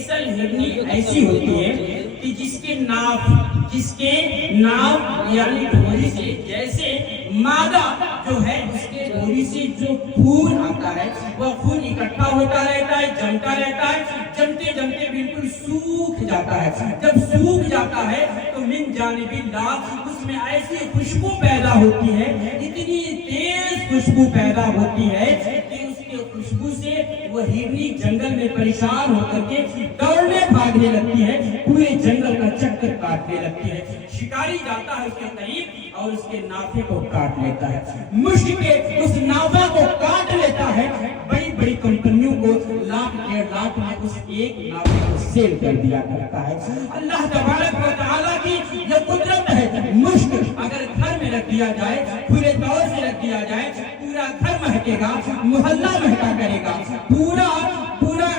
دراصل ہرنی ایسی ہوتی ہے کہ جس کے ناف یعنی ڈھوری سے جیسے مادہ جو ہے اس کے ڈھوری سے جو خون آتا ہے وہ خون اکٹھا ہوتا رہتا ہے، جمتا رہتا ہے، جمتے جمتے بالکل سوکھ جاتا ہے۔ جب سوکھ جاتا ہے تو من جانب اللہ اس میں ایسی خوشبو پیدا ہوتی ہے، اتنی تیز خوشبو پیدا ہوتی ہے کہ اس کی خوشبو سے وہ ہرنی جنگل میں پریشان ہو کر کے دوڑنے بھاگنے لگتی ہے، پورے جنگل کا چکر کاٹنے لگتی ہے۔ شکاری جاتا ہے اس کے قریب اور اس کے نافے کو کاٹ لیتا ہے، مشک کے اس نافے کو کاٹ لیتا ہے۔ بڑی بڑی کمپنیوں کو لاکھ ڈیڑھ لاکھ میں اس ایک نافے کو سیل کر دیا کرتا ہے۔ اللہ تبارک و تعالیٰ کی یہ قدرت ہے، مشک اگر گھر میں رکھ دیا جائے، پورے طور سے رکھ دیا جائے، پورا گھر مہکے گا، محلہ مہکا کرے گا۔ پورا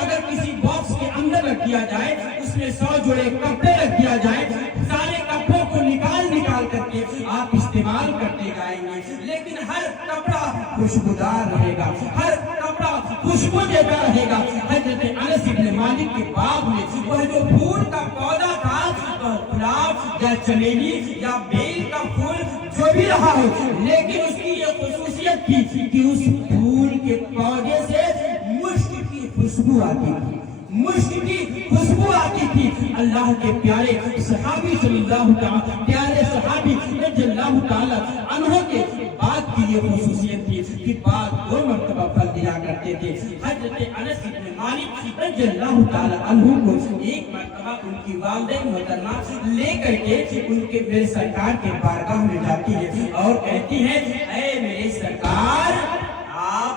اگر کسی باکس کے اندر رکھ دیا جائے، اس میں 100 جوڑے کپڑے رکھ دیا جائے، سارے کپڑوں کو نکال کر کے آپ استعمال کرتے جائیں گے، لیکن ہر کپڑا خوشبودار رہے گا، ہر کپڑا خوشبو دیتا رہے گا۔ حضرت انس بن مالک کے باغ میں وہ جو پھول کا پودا تھا، گلاب یا چمیلی یا بیل کا پھول جو بھی رہا ہو، لیکن اس کی یہ خصوصیت تھی کہ اس پھول کے پودے سے مشک کی خوشبو آتی تھی، مشک کی خوشبو آتی تھی۔ اللہ کے پیارے صحابی صلی اللہ تعالی پیارے صحابی رضی اللہ تعالی عنہ کے بات کی یہ خصوصیت تھی کہ بعد 2 مرتبہ پھل دیا کرتے تھے۔ حضرت انس بن مالک رضی اللہ تعالی عنہ کو ایک مرتبہ ان کی والدہ محترمہ لے کر کے ان کے میرے سرکار کے بارگاہ میں جاتی ہے اور کہتی ہے، اے میرے سرکار، آپ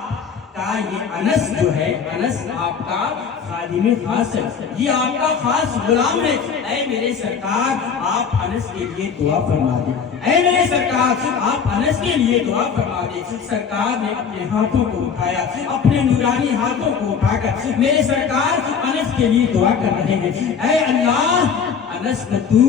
کا یہ انس جو ہے، انس آپ کا خادم خاص ہے، یہ آپ کا خاص غلام ہے، اے میرے سرکار آپ انس کے لیے دعا فرما دیں، اے میرے سرکار آپ انس کے لیے دعا فرما دیں۔ سرکار نے اپنے ہاتھوں کو اٹھایا، اپنے نورانی ہاتھوں کو اٹھا کر میرے سرکار انس کے لیے دعا کر رہے ہیں، اے اللہ انس کو تو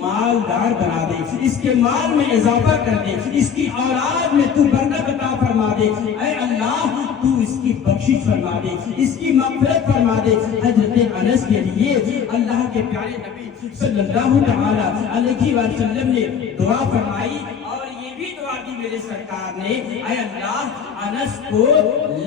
مالدار بنا دے، اس کے مال میں اضافہ کر دے، اس کی اولاد میں تو برکت عطا فرما دے، اے اللہ تو اس کی بخشش فرما دے، اس کی مغفرت فرما دے۔ حضرت انس کے لیے اللہ کے پیارے نبی صلی اللہ علیہ وسلم نے دعا فرمائی اور یہ بھی دعا دی میرے سرکار نے، اے اللہ انس کو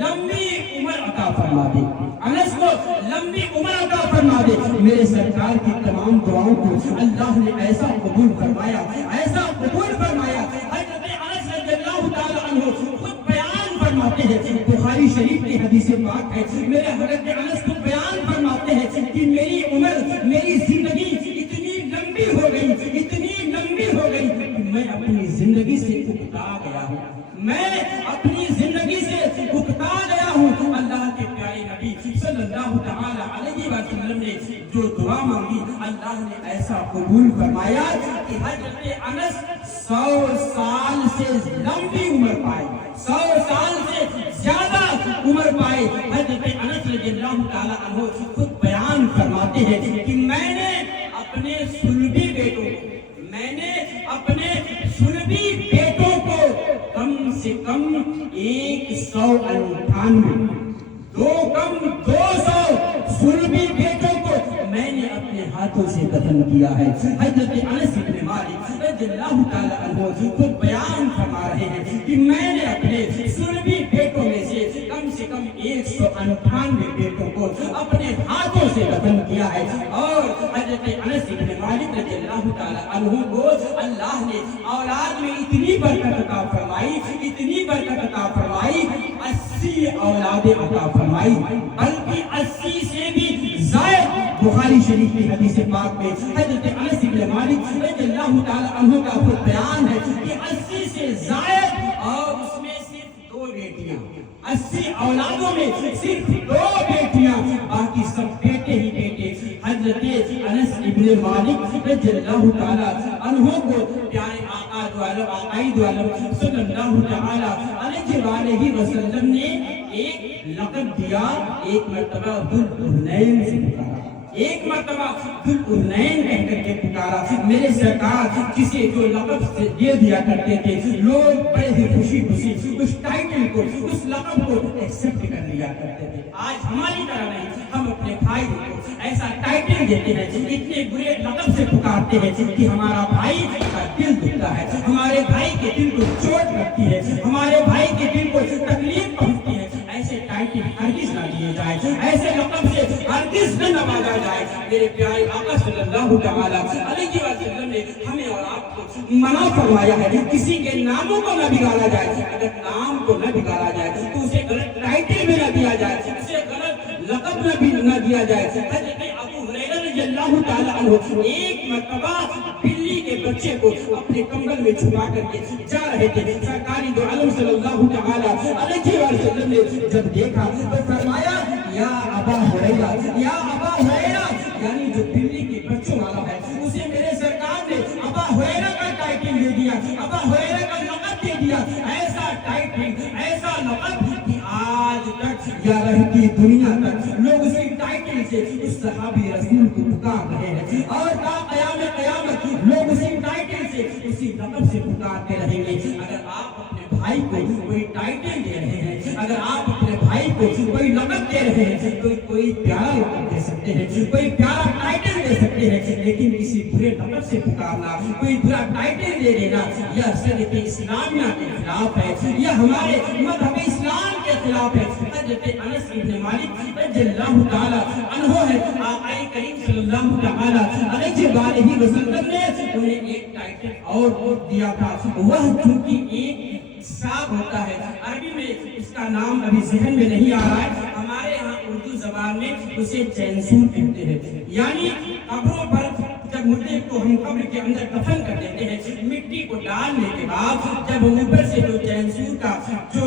لمبی عمر عطا فرما دے، انس کو لمبی عمر عطا فرما دے۔ میرے سرکار کی تمام دعاؤں کو اللہ نے ایسا قبول فرمایا، ایسا قبول فرمایا۔ حضرت انس رضی اللہ تعالی عنہ خود بیان فرماتے ہیں، بخاری شریف کی حدیث پاک ہے، میرے حضرت انس کو بیان فرماتے ہیں کہ میری عمر، میری زندگی اتنی لمبی ہو گئی، اتنی لمبی ہو گئی کہ میں اپنی زندگی سے اکتا گیا ہوں، میں اپنی زندگی سے اکتا گیا ہوں۔ اللہ کے پیارے نبی صلی اللہ تعالی علیہ وسلم نے جو دعا مانگی اللہ نے ایسا قبول فرمایا کہ حضرت انس 100 سال سے لمبی عمر پائے، 100 سال سے زیادہ عمر پائے۔ حضرت انس رضی اللہ تعالی عنہ خود بیان فرماتے ہیں کہ میں نے اپنے سلبی بیٹوں کو کم سے کم 198 200 سلبی بیٹوں کو میں نے اپنے ہاتھوں سے دفن کیا ہے۔ حضرت انس بن مالک رضی اللہ تعالی عنہ خود بیان فرما رہے ہیں کہ میں نے اپنے سلبی بیٹوں میں سے کم 198 بیٹوں کو اپنے ہاتھوں سے دفن کیا ہے۔ اور حضرت انس بن مالک رضی اللہ تعالی عنہ کو اللہ نے اولاد میں اتنی برکت عطا فرمائی، اتنی برکت عطا فرمائی، 80 اولادیں عطا فرمائی، بلکہ 80 سے بھی زائد۔ بخاری شریف کی حدیث پاک میں حضرت انس بن مالک رضی اللہ تعالی عنہ کا خود بیان ہے کہ 80 سے زائد اور اس میں صرف 2 بیٹیاں، 80 اولادوں میں صرف 2 بیٹیاں، باقی سب بیٹے ہی بیٹے۔ حضرت انس بن مالک رضی اللہ تعالی عنہ کو پیارے آقا دو عالم آقائی دو عالم صلی اللہ تعالی علیہ وسلم نے ایک لقب دیا، ایک مرتبہ ذوالقرنین سے پکارا، ایک مرتبہ ذوالقرنین کہہ کر کے پکارا۔ میرے سرکار جسے جو لقب دے دیا کرتے تھے، لوگ بڑے ہی خوشی خوشی اس ٹائٹل کو، اس لقب کو ایکسپٹ کر لیا کرتے تھے۔ آج ہماری طرح نہیں، ہم اپنے بھائی کو ایسا टाइटल देते हैं, इतने बुरे लक़ब से पुकारते हैं कि हमारा भाई का दिल दुखता है, हमारे भाई के दिल को चोट लगती है, हमारे भाई के दिल को तकलीफ पहुंचती है। ऐसे टाइटल हरगिज़ ना दिए जाए, ऐसे लक़ब से हरगिज़ न नवाजा जाए। मेरे प्यारे आका सल्लल्लाहु तआला अलैहि वसल्लम ने हमें और आपको मना फरमाया है किसी के नामों को न बिगाड़ा जाए। अगर नाम को न बिगाड़ा जाए तो उसे गलत टाइटल भी न दिया जाए, उसे गलत लक़ब न दिया जाए। हज़रत अबू हुरैरा रज़ियल्लाहु तआला अन्हु एक मर्तबा बिल्ली के बच्चे को अपने कंबल में छुपा करके जा रहे थे। सरकारी दो आलम सल्लल्लाहु तआला अलैहि वसल्लम ने जब देखा तो फरमाया या अबा हुरैरा, या अबा हुरैरा, यानी जो बिल्ली के बच्चों वाला है उसे मेरे सरकार ने अबा हुरैरा का टाइटल दे दिया, अबा हुरैरा का लक़ब दे दिया। ऐसा टाइटल, ऐसा लक़ब कि आज तक या रहती दुनिया तक लोग उसी टाइटल से उस सहाबी रसूल को पुकार रहे हैं और ता क़यामत लोग उसी टाइटल से, उसी लक़ब से पुकारते रहेंगे। अगर आप अपने भाई को कोई टाइटल दे रहे हैं, अगर आप अपने भाई को कोई लक़ब दे रहे हैं तो कोई प्यारा लक़ब दे सकते हैं, कोई प्यारा टाइटल दे सकते हैं, लेकिन किसी बुरे लक़ब से पुकारना, कोई बुरा टाइटल दे देना यह शरीयत इस्लामिया के खिलाफ है, यह हमारे मज़हब इस्लाम के खिलाफ है। हज़रत अनस इब्न मालिक रज़ियल्लाहु तआला अन्हु है, आक़ा करीम सल्लल्लाहु तआला अलैहि वसल्लम ने उन्हें एक टाइटल और दिया था। वह चूंकि एक सांप होता है, अरबी में इसका नाम अभी ज़हन में नहीं आ रहा है, हमारे यहाँ उर्दू ज़बान में उसे चैनसूर कहते हैं। यानी कब्रों पर जब मुर्दे को हम कब्र के अंदर दफन कर देते हैं, मिट्टी को डालने के बाद जब ऊपर से जो चैनसूर का जो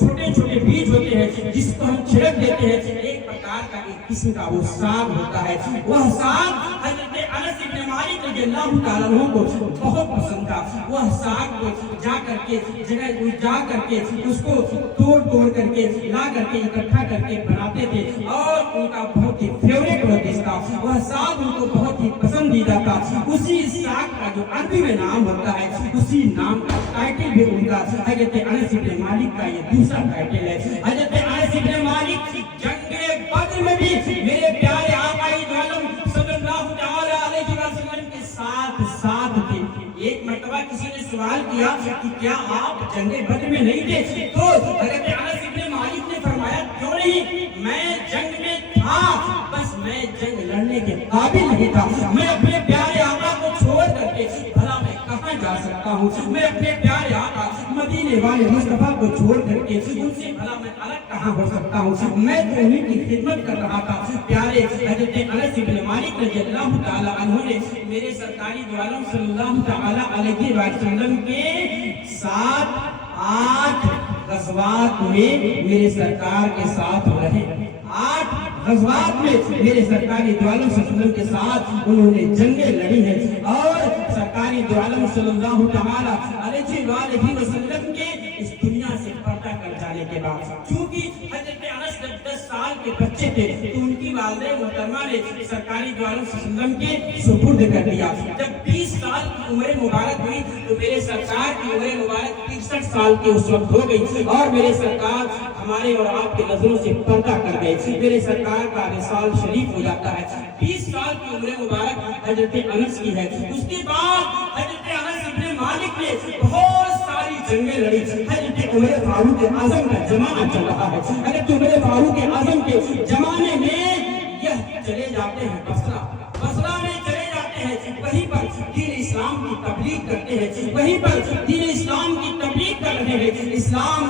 छोटे छोटे बीज होते हैं जिसको हम छिड़क देते हैं, एक प्रकार का एक किस्म का वो साग होता है। वह साग हज़रत अनस इब्न मालिक रज़ियल्लाहु तआला अन्हु को बहुत पसंद था। वह साग को जा करके उसको तोड़ करके ला करके इकट्ठा करके बनाते थे और उनका बहुत ही फेवरेट वह डिश था। वह साग उनको बहुत ही पसंदीदा था। उसी साग का जो अरबी में नाम होता है, उसी नाम का टाइटल भी उनका हज़रत अनस इब्न मालिक का ये दूसरा टाइटल है। हज़रत अनस इब्न मालिक जंगे बद्र में भी मेरे प्यारे आका आलम सल्लल्लाहु तआला अलैहि वसल्लम के साथ थे। एक मर्तबा किसी ने सवाल किया कि क्या आप जंगे बद्र में नहीं थे? तो हज़रत अनस इब्न मालिक ने फरमाया क्यों नहीं, मैं जंग में था, बस मैं जंग लड़ने के काबिल नहीं था। मैं अपने प्यारे आका को छोड़ करके भला मैं कहाँ जा सकता हूँ? मैं अपने प्यारे आका मदीने वाले मुस्तफा को छोड़ करके उनसे भला मैं अलग कहाँ हो सकता हूँ? मैं तो उन्हीं की खिदमत कर रहा था। प्यारे हज़रत अनस इब्न मालिक रज़ियल्लाहु तआला अन्हु ने मेरे सरकारी दो आलम सल्लल्लाहु तआला अलैहि वसल्लम के 7-8 ग़ज़वात में मेरे सरकार के साथ रहे। 8 ग़ज़वात में मेरे सरकारी दो आलम सल्लल्लाहु के साथ उन्होंने जंगें लड़ी हैं और सरकारी दो आलम सल्लल्लाहु तआला अलैहि वसल्लम के इस दुनिया से पर्दा कर जाने के बाद, क्योंकि हज़रत अनस जब 10 साल के बच्चे थे तो उनकी वालिदा मोहतरमा ने सरकारी दो आलम सल्लल्लाहु के सुपुर्द कर दिया। जब 20 साल की उम्र मुबारक हुई तो मेरे सरकार की उम्र मुबारक 63 साल की उस वक्त हो गई और मेरे सरकार हमारे और आपके नजरों से पर्दा कर गए। मेरे सरकार का विसाल शरीफ हो जाता है। 20 साल की उम्र मुबारक हज़रत अनस की है। उसके बाद हज़रत अनस इब्न मालिक ने बहुत सारी जंगें लड़ी। हज़रत उमर फारूक आज़म का जमाना चल रहा है। हज़रत उमर फारूक आज़म के जमाने में यह चले जाते हैं बसरा में चले जाते हैं, वहीं पर दीन इस्लाम की तबलीग करते हैं, वहीं पर दीन इस्लाम की तबलीग कर रहे हैं, इस्लाम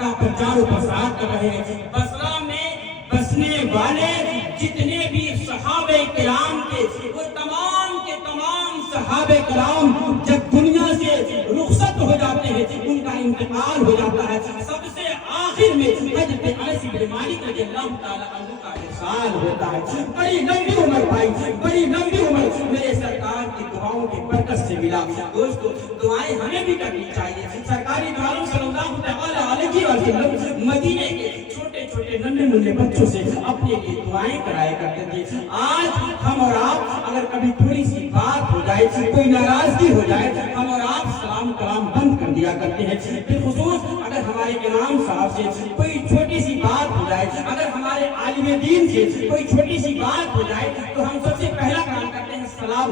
का प्रचार और प्रसार कर रहे हैं। बसरा में बसने वाले जितने भी सहाबे किराम थे वो तमाम के तमाम सहाबे किराम जब दुनिया से रुखसत हो जाते हैं, उनका इंतकाल हो जाता है। सबसे आखिर में हज़रत अनस इब्न मालिक रज़ियल्लाहु तआला अन्हु का विसाल होता है। बड़ी लंबी उम्र पाई, बड़ी लंबी उम्र मेरे सरकार की दुआओं के बरकत से मिला। दोस्तों, दुआएं हमें भी करनी चाहिए। सरकारी दो आलम सल्लल्लाहु तआला अलैहि वसल्लम मदीने के छोटे छोटे नन्हे मुन्ने बच्चों से अपने लिए दुआएं कराया करते थे। आज हम और आप अगर कभी थोड़ी सी बात हो जाए, कोई नाराजगी हो जाए, हम और आप सलाम कलाम बंद कर दिया करते हैं। बिलखुसूस अगर हमारे इमाम साहब से कोई छोटी सी बात हो जाए, अगर हमारे आलिम दीन से कोई छोटी सी बात हो जाए तो हम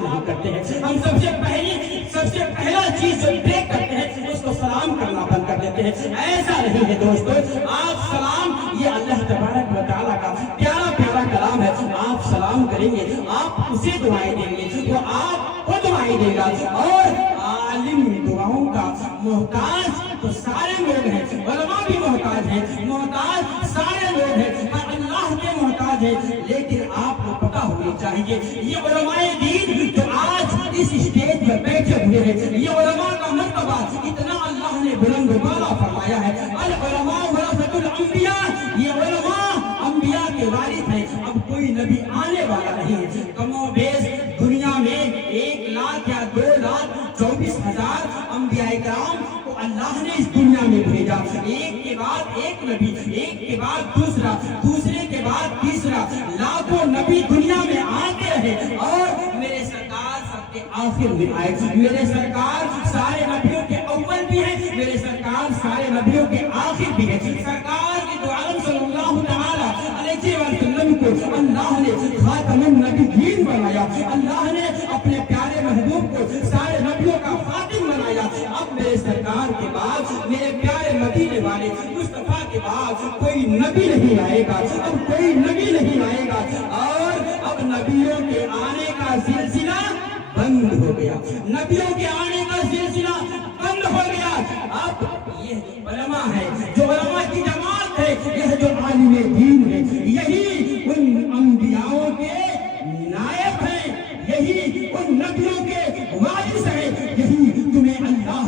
सलाम नहीं करते हैं। हम सबसे पहला चीज जो ब्रेक करते हैं उसको सलाम करना बंद कर देते हैं। ऐसा नहीं है दोस्तों, आप सलाम, ये अल्लाह तबारक व तआला का प्यारा प्यारा कलाम है। आप सलाम करेंगे, आप उसे दुआएं देंगे, वो आपको दुआएं देगा। और आलिम दुआओं का मोहताज तो सारे लोग हैं, उलमा भी मोहताज हैं, मोहताज सारे लोग हैं, पर अल्लाह के मोहताज है। लेकिन आपको पता होनी चाहिए, ये उलमाए दीन जो आज इस स्टेज पर बैठे हुए हैं, ये उलमा का मर्तबा इतना अल्लाह ने बुलंद वाला फरमाया है। अल उलमा वरसतुल अंबिया, ये उलमा अंबिया के वारिस हैं। अब कोई नबी आने वाला नहीं है। कमोबेश दुनिया में 1,00,000 या 2,24,000 अंबियाए कराम को अल्लाह ने इस दुनिया में भेजा। एक के बाद एक नबी, एक के बाद दूसरा, दूसरे के बाद तीसरा, लाखों नबी दुनिया में आते रहे। और मेरे सरकार सबके आखिर में आए। मेरे सरकार सारे नबियों के अव्वल भी है, मेरे सरकार सारे नबियों के आखिर भी है। सरकार के दो आलम सल्लल्लाहु तआला अलैहि वसल्लम को अल्लाह ने खातमुन नबिय्यीन बनाया। अल्लाह ने अपने प्यारे महबूब को सारे नबियों का खातिम बनाया। अब मेरे सरकार के बाद, मेरे प्यारे मदीने वाले मुस्तफा के बाद कोई नबी नहीं आएगा, अब कोई नबी नहीं आएगा। और अब नबियों के आने का सिलसिला बंद हो गया, नबियों के आने का सिलसिला बंद हो गया। अब ये उलमा है, जो उलमा की जमात है, यह जो आलिम दीन है, यही उन अंबियाओं के नायब हैं, यही उन नबियों के वारिस हैं, यही तुम्हें अल्लाह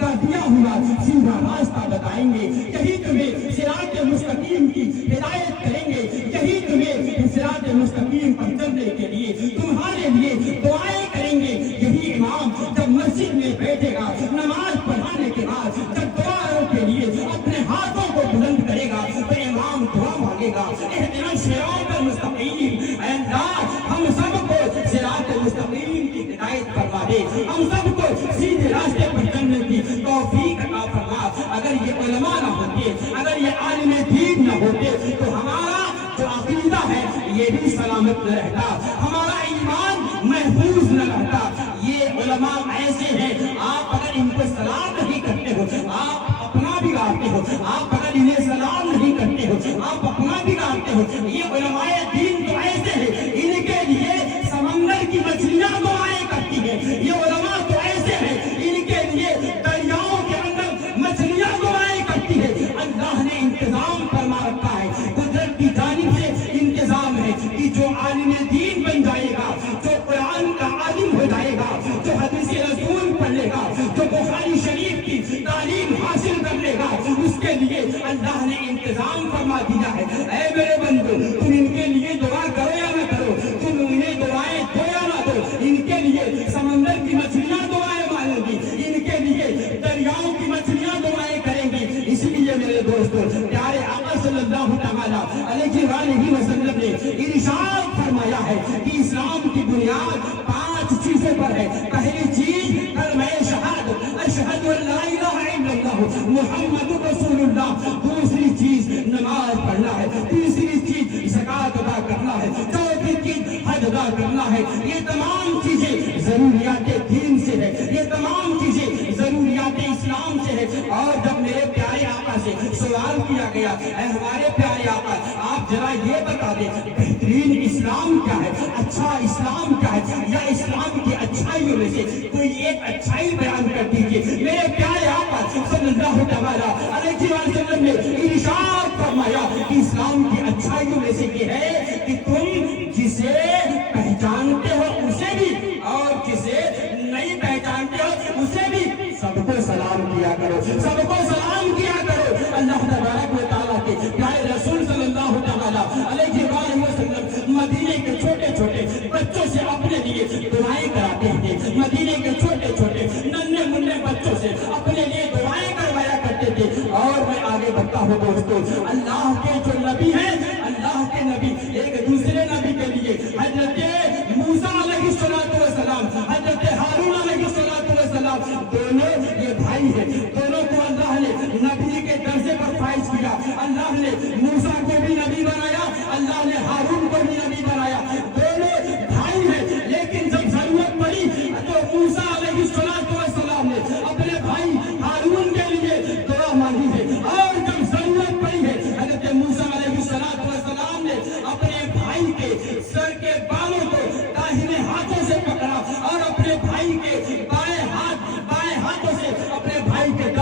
का दिया हुआ सीधा रास्ता बताएंगे, यही तुम्हें सिरात मुस्तकीम की हिदायत करेंगे, यही तुम्हें सिरात मुस्तकीम पर चलने के लिए तुम्हारे लिए दुआएं करेंगे। यही इमाम जब मस्जिद में बैठेगा, नमाज पढ़ाने के बाद जब दुआओं के लिए अपने हाथों को बुलंद करेगा तो इमाम दुआ मांगेगा, इहदिना सिरातल मुस्तकीम, ऐ अल्लाह हम सबको सिरात मुस्तकीम की हिदायत करवा दे, हम सबको सीधे रास्ते पर चलने की तौफीक अता फरमा। अगर ये उलमा न होते, अगर ये आलिम दीन न होते तो हमारा जो अकीदा है ये भी सलामत न रहता, हमारा ईमान महफूज न रहता। ये उलमा ऐसे हैं, आप अगर इनको सलाम नहीं करते हो, आप अपना बिगाड़ते हो, आप अगर इन्हें सलाम नहीं करते हो, आप अपना बिगाड़ते हो। ये उलमाए दीन तो ऐसे हैं, इनके लिए समंदर की मछलियां दुआएं करती हैं। ये उलमा तो ऐसे हैं, इनके लिए दरियाओं के अंदर मछलियां दुआएं करती है। अल्लाह ने इंतजाम फरमा रखा है, कुदरत की जानिब से इंतजाम है कि जो आलिम दीन बन जाएगा, जो कुरान का आलिम हो जाएगा, जो हदीस रसूल पढ़ लेगा, जो बुखारी शरीफ की तालीम हासिल कर लेगा, उसके लिए अल्लाह ने इंतजाम फरमा दिया है। ऐ मेरे बंदो, तुम इनके लिए दुआ करो या न करो, तुम उन्हें दुआएं दो या न दो, इनके लिए समंदर की मछलियां दुआएं मांगेंगी, इनके लिए दरियाओं की मछलियां दुआएं करेंगी। इसलिए मेरे दोस्तों, प्यारे आका सल्लल्लाहु तआला अलैहि वसल्लम ने इरशाद फरमाया है कि इस्लाम की बुनियाद 5 चीजों पर है। पहली चीज कलमा शहादत, अशहदु अल्ला इलाहा इल्लल्लाह मुहम्मदुर रसूलुल्लाह। दूसरी चीज नमाज पढ़ना है, तीसरी चीज ज़कात अदा करना है, चौथी चीज हज अदा करना है। ये तमाम चीजें जरूरियात दीन से है, ये तमाम चीजें जरूरियात इस्लाम से है। और जब मेरे प्यारे आका से सवाल किया गया, हमारे प्यारे आका आप जरा ये बता दें, बेहतरीन इस्लाम क्या है, अच्छा इस्लाम क्या है, या इस्लाम की अच्छाइयों में से कोई एक अच्छाई बयान कर दीजिए। मेरे प्यारे आका सल्लल्लाहु तआला अलैहि वसल्लम ने इरशाद फरमाया कि इस्लाम की अच्छाइयों में से ये है कि तुम जिसे पहचानते हो उसे भी, और जिसे नहीं पहचानते हो उसे भी सबको सलाम किया करो, सबको सलाम किया करो। अल्लाह तबारक व तआला के प्यारे रसूल सल्लल्लाहु तआला अलैहि वसल्लम मदीने के छोटे छोटे बच्चों से अपने लिए दुआएं कराते थे, मदीने के छोटे छोटे नन्हे मुन्ने बच्चों से अपने लिए दुआएं करवाया करते थे। और मैं आगे बढ़ता हूँ दोस्तों, अल्लाह के जो नबी हैं, अल्लाह के नबी एक दूसरे नबी के लिए हजरत मूसा अलैहिस्सलातु वस्सलाम, हजरत हारून अलैहिस्सलातु वस्सलाम, दोनों ये भाई हैं, दोनों को अल्लाह ने नबी के दर्जे पर फाइज किया। अल्लाह ने मूसा को भी नबी बनाया, अल्लाह ने हारून को भी नबी बनाया। दोनों भाई हैं, लेकिन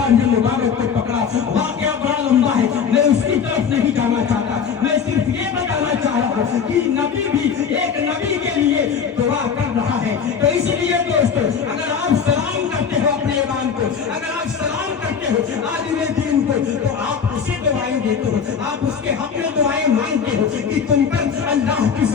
अल्लाह ने मुबारक को पकड़ा। वाकया बड़ा लंबा है, मैं उसकी तरफ नहीं जाना चाहता। मैं सिर्फ ये बताना चाह रहा हूँ कि नबी भी एक नबी के लिए दुआ कर रहा है। तो इसलिए दोस्तों, अगर आप सलाम करते हो अपने ईमान को, अगर आप सलाम करते हो आलिम दीन को, तो आप उसे दुआएं देते हो, आप उसके हक में दुआएं मांगते हो कि तुम पर अल्लाह की